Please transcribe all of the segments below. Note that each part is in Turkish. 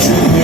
Thank.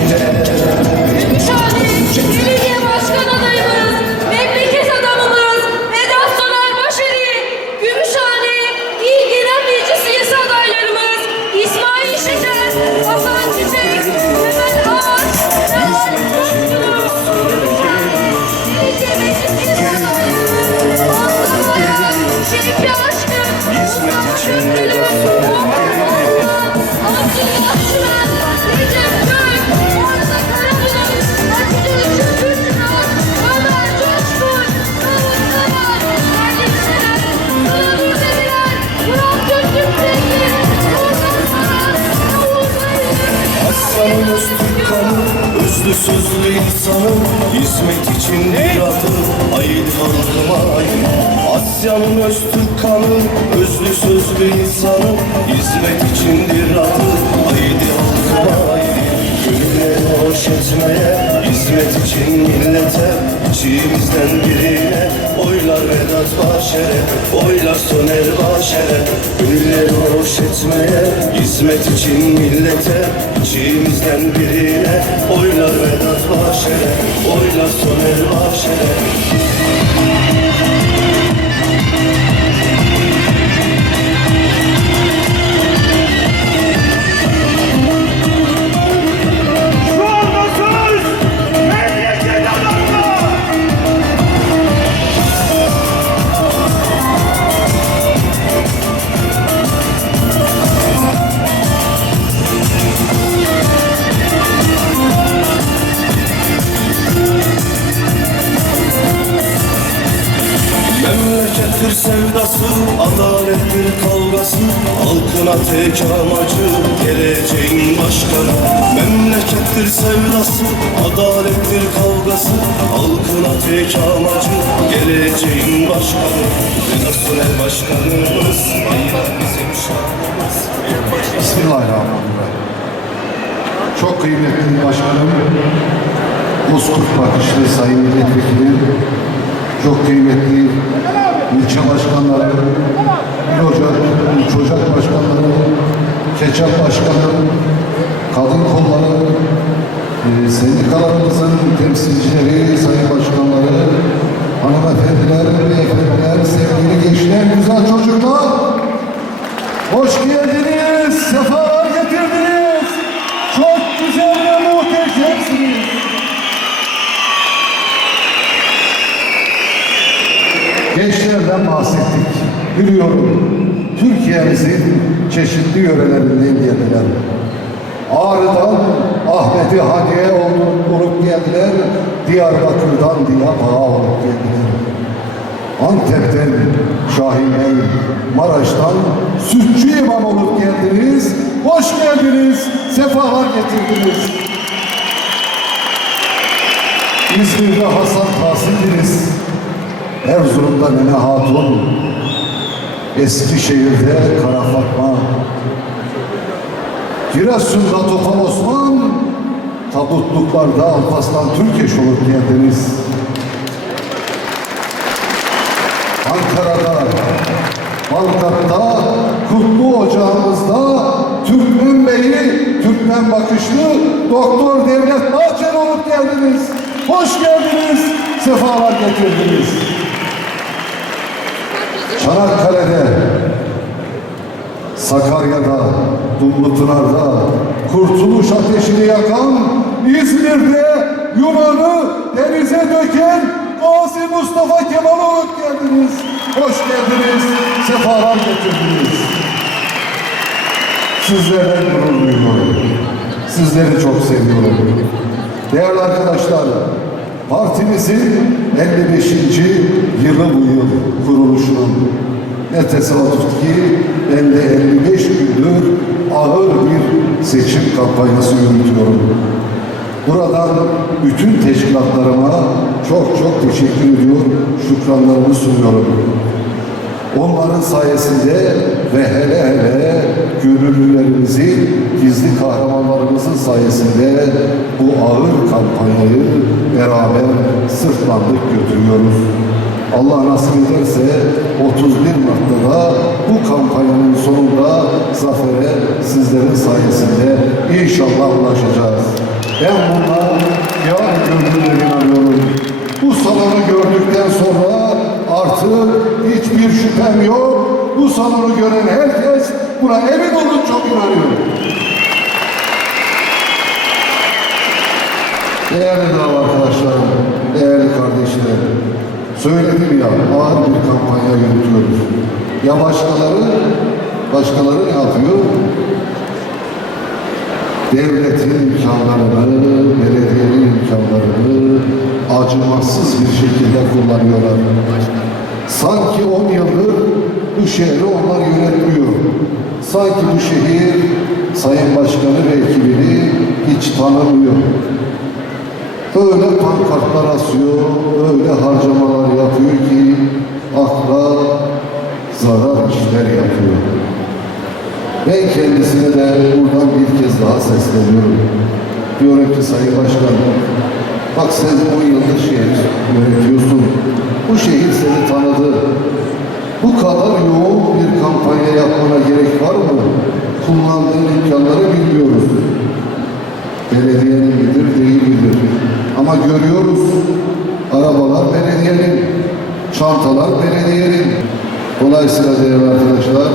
Sözlü insanım Hizmet için bir adım Ayıp halkıma ayıp Asya'nın öztürk kanı Özlü sözlü insanım Hizmet için bir adım Ayıp halkıma ayıp Gönülleri hoş etmeye Hizmet için millete İçimizden birine Oylar Vedat Başer'e Oylar Soner Başer'e Gönülleri hoş etmeye Hizmet için millete. İçimizden birine Oylar Vedat Başer'e Oylar Soner Başer'e Halkına tek amacı, geleceğin başkanı. Memlekettir sevdası, adalettir kavgası. Halkına tek amacı, geleceğin başkanı. Vedat Soner Başkanımız, bayrak bizim şanımız. Bismillahirrahmanirrahim. Çok kıymetli başkanım, Bozkurt Bakışlı Sayın Milletvekilim, çok kıymetli ilçe başkanları, İl Ocak, İl Ocak başkanları, Keçap başkanı, kadın kolları, e, sendikalarımızın temsilcileri, sayın başkanları, hanımefendiler, beyefendiler, sevgili gençler, güzel çocuklar, Hoş geldiniz, sefalar getirdiniz. Çok güzel ve muhteşemsiniz. Gençlerden bahsettik. Biliyorum, Türkiye'mizin çeşitli yörelerinden geldiler. Ağrı'dan Ahmet'i Haniye olup, olup geldiler. Diyarbakır'dan Diyarbakır'a olup. Antep'ten Şahin Bey, Maraş'tan Sütçü İmam olup geldiniz. Hoş geldiniz, sefalar getirdiniz. İzmir'de Hasan Tahsin'diniz. Erzurum'da Nene Hatun. Eskişehir'de Kara Fatma. Giresun'da Topal Osman. Tabutluklarda Alparslan Türkeş olup geldiniz. Ankara'da, Balgat'ta, Kutlu Ocağımızda Türkmen Bey'i, Türkmen bakışlı Doktor Devlet Bahçeli olup geldiniz. Hoş geldiniz, sefalar getirdiniz. Çanakkale'de, Sakarya'da, Dumlupınar'da kurtuluş ateşini yakan İzmir'de Yunan'ı denize döken Gazi Mustafa Kemal olup geldiniz. Hoş geldiniz, sefalar getirdiniz. Sizlerden gurur duyuyorum. Sizleri çok seviyorum. Değerli arkadaşlar, partimizin 55. yılı bu yıl kuruluşunun. Ne tesadüf ki ben de 55 gündür ağır bir seçim kampanyası yürütüyorum. Buradan bütün teşkilatlarıma çok çok teşekkür ediyor, şükranlarımı sunuyorum. Onların sayesinde ve hele hele gönüllülerimizi, gizli kahramanlarımızın sayesinde bu ağır kampanyayı beraber sırtlandık götürüyoruz. Allah nasip ederse 31 Mart'ta da bu kampanyanın sonunda zafere sizlerin sayesinde inşallah ulaşacağız. Ben buna yarın gördüğüne inanıyorum. Bu salonu gördükten sonra artık hiçbir şüphem yok. Bu salonu gören herkes buna emin olun çok inanıyorum. Değerli dava arkadaşlarım, değerli kardeşlerim, söyledim ya ağır bir kampanya yürütüyoruz. Ya başkaları, başkaları ne yapıyor? Devletin imkanlarını, belediyenin imkanlarını acımasız bir şekilde kullanıyorlar. Sanki 10 yıldır bu şehri onlar yönetmiyor. Sanki bu şehir Sayın Başkanı ve ekibini hiç tanımıyor. Öyle pankartlar asıyor, öyle harcamalar yapıyor ki akla zarar işler yapıyor. Ben kendisine de buradan bir kez daha sesleniyorum. Diyorum ki Sayın Başkan, bak sen 10 yıldır şehir yönetiyorsun. Bu şehir seni tanıdı. Bu kadar yoğun bir kampanya yapmana gerek var mı? Kullandığın imkanları bilmiyoruz belediyenin midir değil midir? Ama görüyoruz arabalar belediyenin, çantalar belediyenin. Dolayısıyla değerli arkadaşlar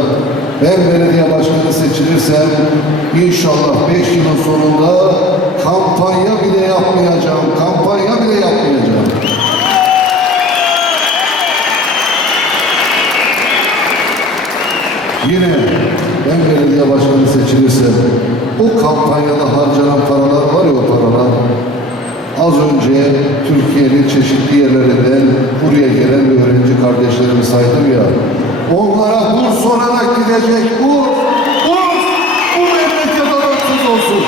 ben belediye başkanı seçilirsem inşallah 5 yılın sonunda kampanya bile yapmayacağım. Kampanya bile yapmayacağım. Yine ben belediye başkanı seçilirsem o kampanyada harcanan paralar var ya o paralar az önce Türkiye'nin çeşitli yerlerinden buraya gelen öğrenci kardeşlerimi saydım ya onlara burs olarak gidecek bu memleket araksız olsun.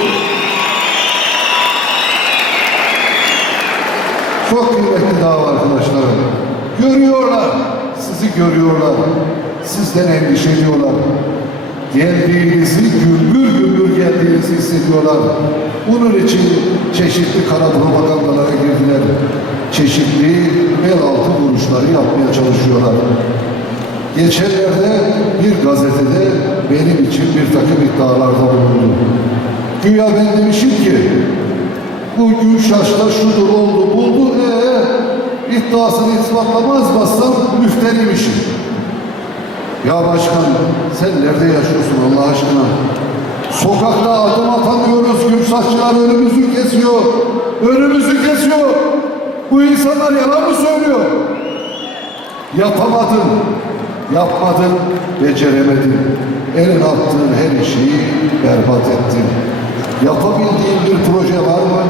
Çok kıymetli dava arkadaşlarım. Görüyorlar, sizi görüyorlar. Sizden endişe ediyorlar. Geldiğinizi, gümbür gümbür geldiğinizi hissediyorlar. Bunun için çeşitli kara propagandalara girdiler. Çeşitli bel altı vuruşları yapmaya çalışıyorlar. Geçenlerde bir gazetede benim için bir takım iddialarda bulundu. Güya ben demişim ki bu Gülşaş'ta şudur oldu buldu ee iddiasını ispatlamazmazsam müfteriymişim. Ya başkan sen nerede yaşıyorsun Allah aşkına? Sokakta adım atamıyoruz. Gülşaşçılar önümüzü kesiyor. Önümüzü kesiyor. Bu insanlar yalan mı söylüyor? Yapamadın. Yapmadın. Beceremedin. Elin attığın her işi berbat ettin. Yapabildiğin bir proje var mı?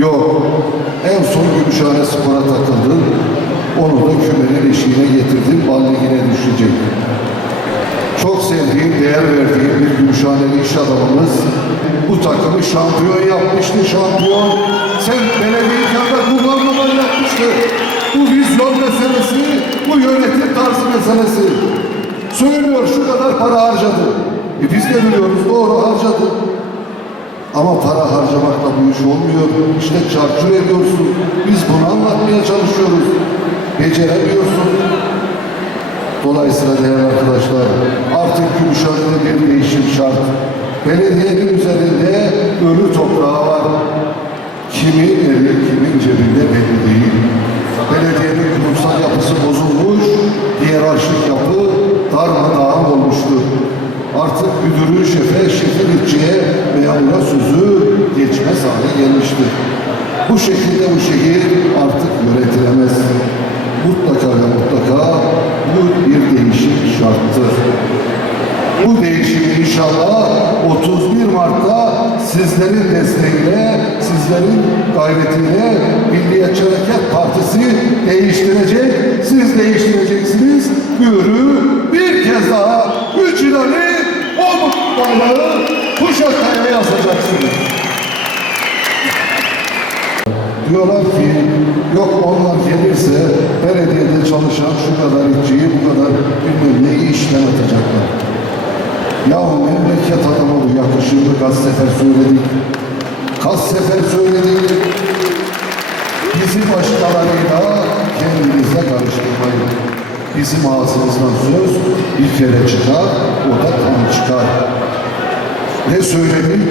Yok. En son Gümüşhane Spor'a takıldın. Onu da kümenin eşiğine getirdin. Bal ligine düşecek. Çok sevdiğim, değer verdiğim bir Gümüşhaneli iş adamımız bu takımı şampiyon yapmıştı, şampiyon. Sen belediye imkanı kullanmadan yapmıştı. Bu vizyon meselesi, bu yönetim tarzı meselesi. Söylüyor şu kadar para harcadı. E biz de biliyoruz doğru harcadı. Ama para harcamakla bu iş olmuyor. İşte çarçur ediyorsun. Biz bunu anlatmaya çalışıyoruz. Beceremiyorsun. Dolayısıyla değerli arkadaşlar artık Gümüşhane'de bir değişim şart. Belediyenin üzerinde ölü toprağı var. Kimin eli kimin cebinde belli değil. Belediyenin kurumsal yapısı bozulmuş, hiyerarşik yapı darmadağın olmuştur. Artık müdürün şefe, şefin işçiye memura sözü geçmez hale gelmiştir. Bu şekilde bu şehir artık yönetilemez. Mutlaka ve mutlaka bu bir değişim şarttır. Bu değişimi inşallah 31 Mart'ta sizlerin desteğiyle, sizlerin gayretiyle Milliyetçi Hareket Partisi değiştirecek, siz değiştireceksiniz. Mührü bir kez daha üç ileri o bayrağı kuşatmaya yazacaksınız. Diyorlar ki yok onlar gelirse belediyede çalışan şu kadar işçiyi bu kadar bilmem neyi işten atacaklar. Ya memleket adamı yakışırdı sefer söyledik. Kaç sefer söyledik. Bizi başkalarıyla kendinizle karıştırmayın. Bizim ağzımızdan söz bir kere çıkar, o da tam çıkar. Ne söyledik?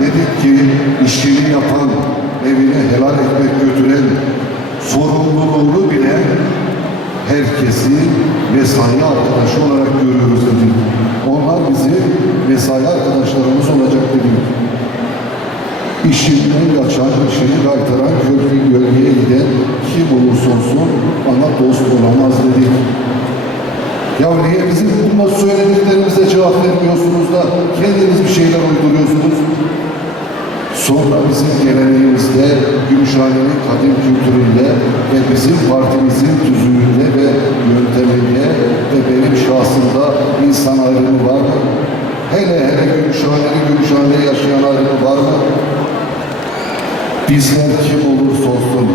Dedik ki işini yapan, evine helal ekmek götüren, sorumluluğunu bilen herkesi mesai arkadaşı olarak görüyoruz dedik. Onlar bizi mesai arkadaşlarımız olacak dedik. İşinden kaçan, işini kaytaran, gölge gölgeye giden kim olursa olsun bana dost olamaz dedik. Ya niye bizim bunlar söylediklerimize cevap vermiyorsunuz da kendiniz bir şeyler uyduruyorsunuz? Sonra bizim geleneğimizde, Gümüşhane'nin kadim kültüründe ve bizim partimizin tüzüğünde ve yönteminde ve benim şahsımda insan ayrımı var mı? Hele hele Gümüşhane'nin Gümüşhane'de yaşayan ayrımı var mı? Bizler kim olursa olsun,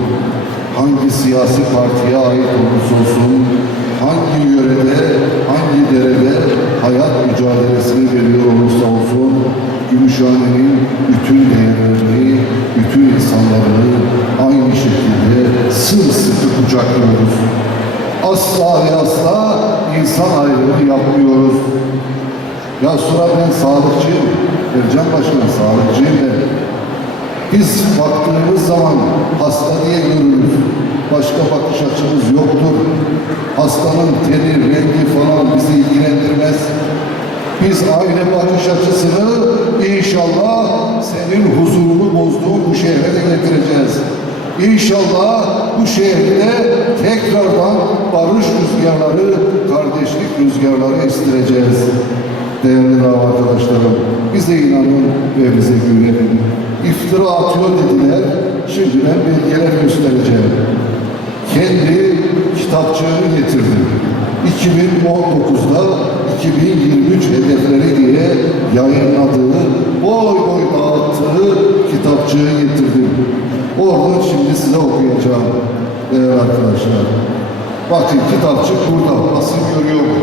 hangi siyasi partiye ait olursa olsun, hangi yörede, hangi derede hayat mücadelesini veriyor olursa olsun, Gümüşhane'nin bütün değerlerini, bütün insanlarını aynı şekilde sımsıkı kucaklıyoruz. Asla ve asla insan ayrımı yapmıyoruz. Ya sonra ben sağlıkçıyım. Ercan Başkan sağlıkçıyım ben. Biz baktığımız zaman hasta diye görürüz. Başka bakış açımız yoktur. Hastanın teni, rengi falan bizi ilgilendirmez. Biz aynı bakış açısını inşallah senin huzurunu bozduğun bu şehre de getireceğiz. İnşallah bu şehirde tekrardan barış rüzgarları, kardeşlik rüzgarları estireceğiz. Değerli dava arkadaşlarım, bize inanın ve bize güvenin. İftira atıyor dediler, şimdi ben belgeler göstereceğim. Kendi kitapçığını getirdim. 2019'da 2023 hedefleri diye yayınladığı, boy boy dağıttığı kitapçığı getirdim. Oradan şimdi size okuyacağım değerli arkadaşlar. Bakın kitapçık burada, basın görüyor mu?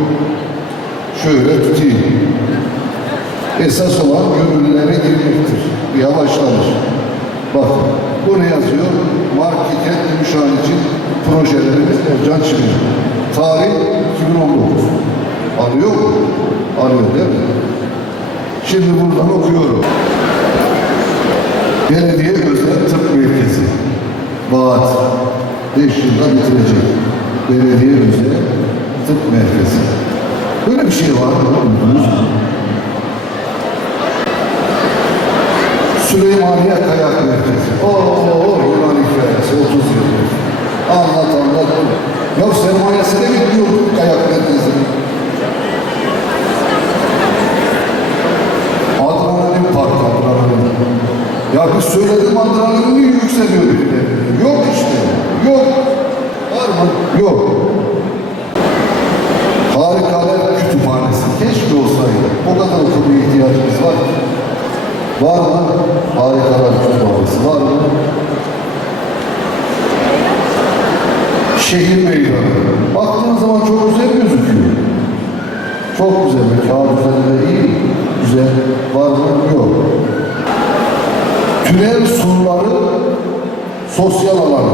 Şöyle tutayım. Esas olan gönüllülere girmektir. Yavaşlanır. Bakın, bu ne yazıyor? Marki Kent Gümüşhane için projelerimiz Ercan Çimen. Tarih 2019. Alıyor mu? Alıyor değil mi? Şimdi buradan okuyorum. Belediye Özel Tıp Merkezi. Vaat. 5 yılda bitirecek. Belediye Özel Tıp Merkezi. Böyle bir şey var mı? Süleymaniye Kayak Merkezi. Oo, Yunan hikayesi 30 yıldır. Anlat anlat. Ya sermayesine gidiyorduk kayak merkezine. Adrenalin Park Adrenalin. Ya biz söyledim adrenalin yükseliyor birileri? Yok işte. Yok. Var mı? Yok. Harikalar Kütüphanesi. Keşke olsaydı. O kadar okumaya ihtiyacımız var. Var mı? Harikalar Kütüphanesi. Var mı? Şehir meydanı. Baktığın zaman çok güzel gözüküyor. Çok güzel. Kağıt üzerinde iyi. Güzel. Var mı? Yok. Tünel surları sosyal alanı.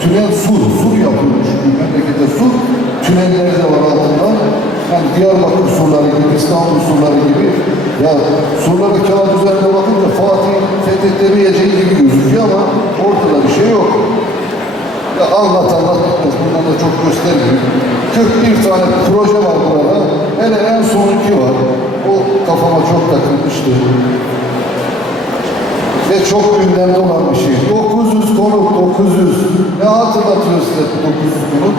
Tünel sur, sur yapılmış. Memlekette sur, tünelleri de var altından. Yani Diyarbakır surları gibi, İstanbul surları gibi. Ya surları kağıt üzerinde bakınca Fatih fethedemeyeceği gibi gözüküyor ama ortada bir şey yok. Ya anlat anlat. Buradan da çok göstermiyor. 41 tane proje var burada. Hele en sonunki var. O kafama çok takılmıştı ve çok gündemde olan bir şey. 900 konut, 900. Ne hatırlatıyor size bu 900 konut?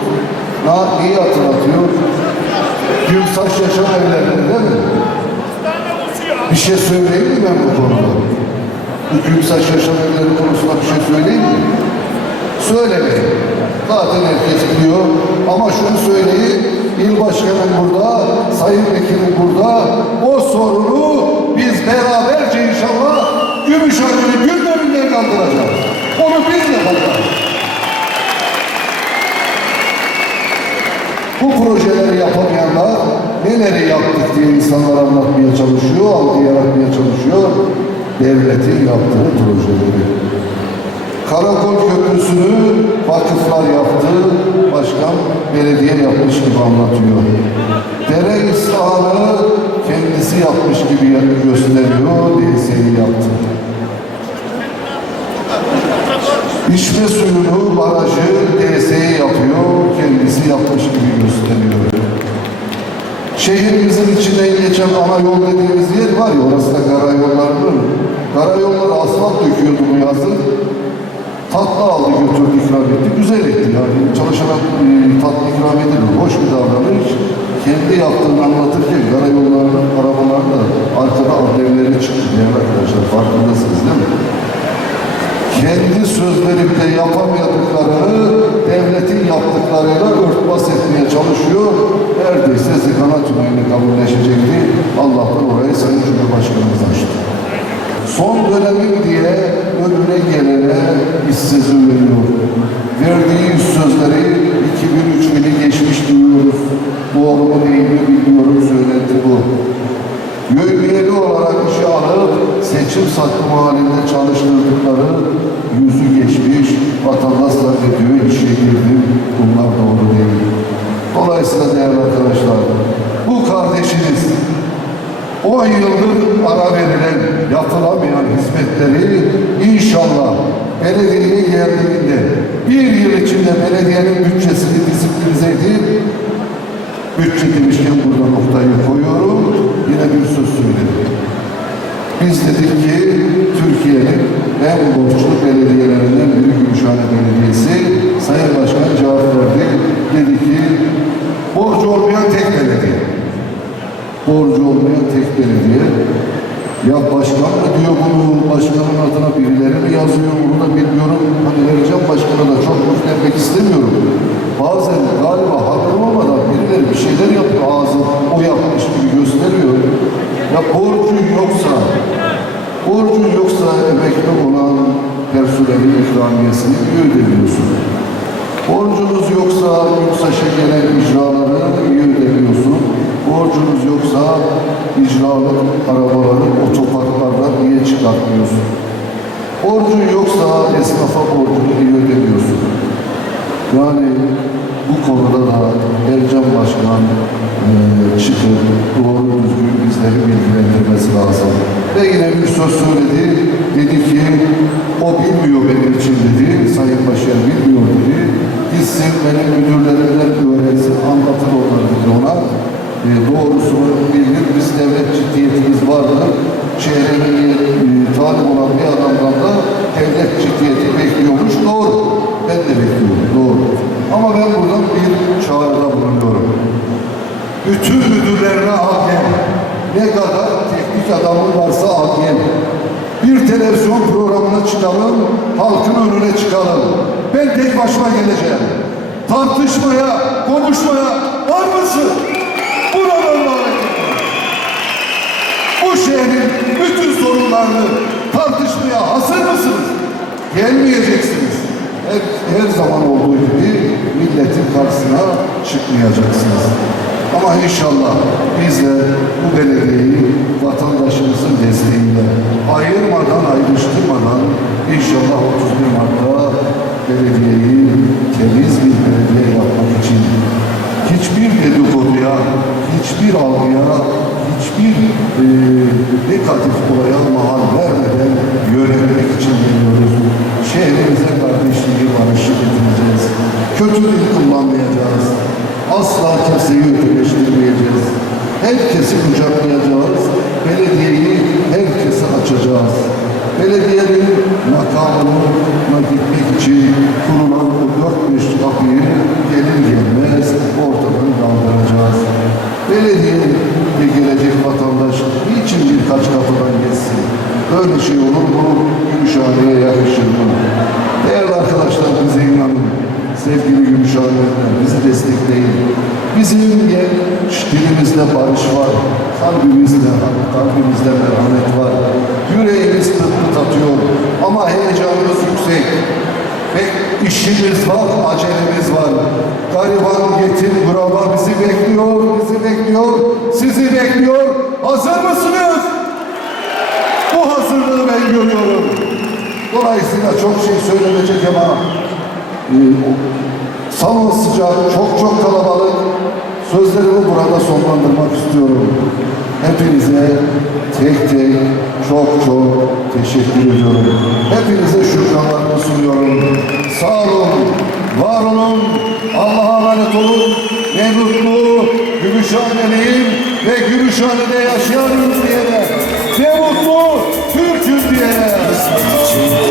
Ne, neyi hatırlatıyor? Gümsaç yaşam evlerinde değil mi? Bir şey söyleyeyim mi ben bu konuda? Bu Gümsaç yaşam evleri konusunda bir şey söyleyeyim mi? Söylemeyin. Zaten herkes biliyor. Ama şunu söyleyeyim. İl başkanım burada, sayın vekilim burada. O sorunu biz beraberce inşallah Gümüşhane'nin gündeminden kaldıracağız. Onu biz yapacağız. Bu projeleri yapamayanlar neleri yaptık diye insanlara anlatmaya çalışıyor, algı yaratmaya çalışıyor. Devletin yaptığı projeleri. Karakol Köprüsü'nü vakıflar yaptı, başkan belediye yapmış gibi anlatıyor. Dere ıslahını kendisi yapmış gibi gösteriyor, DSİ yaptı. İçme suyunu, barajı, DS'yi yapıyor, kendisi yapmış gibi gösteriyor. Şehrimizin içinden geçen ana yol dediğimiz yer var ya, orası da karayollarının. Karayolları asfalt döküyordu bu yazın. Tatlı aldı götürdü ikram etti. Güzel etti yani. Çalışana e, tatlı ikram edilir. Hoş bir davranış. Kendi yaptığını anlatırken karayollarının arabaları da arkada amblemleri çıktı değerli arkadaşlar. Farkındasınız değil mi? Kendi sözlerinde yapamadıklarını devletin yaptıklarıyla örtbas etmeye çalışıyor. Neredeyse zikana tümayını kabulleşecekti. Allah'tan orayı Sayın Cumhurbaşkanımız açtı. Son dönemim diye önüne gelene işsiz veriyor. Verdiği sözleri 2003 bini geçmiş duyuyoruz. Doğru mu değil mi bilmiyorum söylenti bu. Yövmiyeli olarak işe alıp seçim saklı halinde çalıştırdıkları yüzü geçmiş vatandaşlar diyor işe girdim. Bunlar doğru değil. Dolayısıyla değerli arkadaşlar bu kardeşiniz 10 yıldır ara verilen, yapılamayan hizmetleri inşallah belediyeye geldiğinde bir yıl içinde belediyenin bütçesini disiplinize edip Bütçe demişken burada noktayı koyuyorum. Yine bir söz söyledim. Biz dedik ki Türkiye'nin en borçlu belediyelerinden biri Gümüşhane Belediyesi. Sayın Başkan cevap verdi. Dedi ki borcu olmayan tek belediye. Borcu olmayan tek belediye. Ya başkan mı diyor bunu, başkanın adına birileri mi yazıyor, bunu da bilmiyorum. Hani vereceğim başkana da çok üstlenmek istemiyorum. Bazen galiba hakkım olmadan birileri bir şeyler yapıyor ağzı o yapmış gibi gösteriyor. Ya borcun yoksa, borcun yoksa emekli olan personelin ikramiyesini iyi ödemiyorsun. Borcunuz yoksa yüksaşa gelen icraları iyi ödemiyorsun. Borcunuz yoksa icralı arabaları otoparklardan niye çıkartmıyorsun? Borcun yoksa esnafa borcunu iyi ödemiyorsun. Yani bu konuda da Ercan Başkan e, çıkıp doğru düzgün bizleri bilgilendirmesi lazım. Ve yine bir söz söyledi. Dedi ki o bilmiyor benim için dedi. Sayın Başar bilmiyor dedi. Gitsin benim müdürlerimden öğrensin anlatır onları dedi ona. E, doğrusunu bilir. Biz devlet ciddiyetimiz vardır. Çeyreğine e, talip olan bir adamdan da devlet ciddiyeti bekliyormuş. Doğru. Ben de bekliyorum. Doğru. Ama ben buradan bir çağrıda bulunuyorum. Bütün müdürlerine al gel. Ne kadar teknik adamın varsa al gel. Bir televizyon programına çıkalım, halkın önüne çıkalım. Ben tek başıma geleceğim. Tartışmaya, konuşmaya var mısın? Buradan ediyorum. Bu şehrin bütün sorunlarını tartışmaya hazır mısınız? Gelmeyeceksiniz. Her, her zaman olduğu gibi milletin karşısına çıkmayacaksınız. Ama inşallah biz de bu belediyeyi vatandaşımızın desteğiyle ayırmadan, ayrıştırmadan inşallah 31 Mart'ta belediyeyi temiz bir belediye yapmak için hiçbir dedikoduya, hiçbir algıya, hiçbir e, negatif olaya mahal vermeden yönetmek için geliyoruz. Şehrimize kardeşliği, barışı getireceğiz. Kötü dil kullanmayacağız. Asla kimseyi öteleştirmeyeceğiz. Herkesi kucaklayacağız. Belediyeyi herkese açacağız. Belediyenin makamına gitmek için kurulan bu dört beş kapıyı gelir gelmez ortadan kaldıracağız. Belediye ve gelecek vatandaş niçin birkaç kapıdan geçsin? Böyle şey olur mu? Gümüşhane'ye yakışır mı? Değerli arkadaşlar bize inanın. Sevgili Gümüşhane'ler bizi destekleyin. Bizim yer, dilimizde barış var. Kalbimizde, kalbimizde merhamet var. Yüreğimiz pıt atıyor. Ama heyecanımız yüksek. Ve işimiz var, acelemiz var. Gariban yetim kuraba bizi bekliyor, bizi bekliyor, sizi bekliyor. Hazır mısınız? Bu hazırlığı ben görüyorum. Dolayısıyla çok şey söylenecek ama e, salon sıcak, çok çok kalabalık. Sözlerimi burada sonlandırmak istiyorum. Hepinize tek tek çok çok teşekkür ediyorum. Hepinize şükran. şükranlarımı sunuyorum. Sağ olun, var olun, Allah'a emanet olun. Ne mutlu Gümüşhaneliyim ve Gümüşhane'de yaşıyorum diyene. Ne mutlu Türk'üm diyene.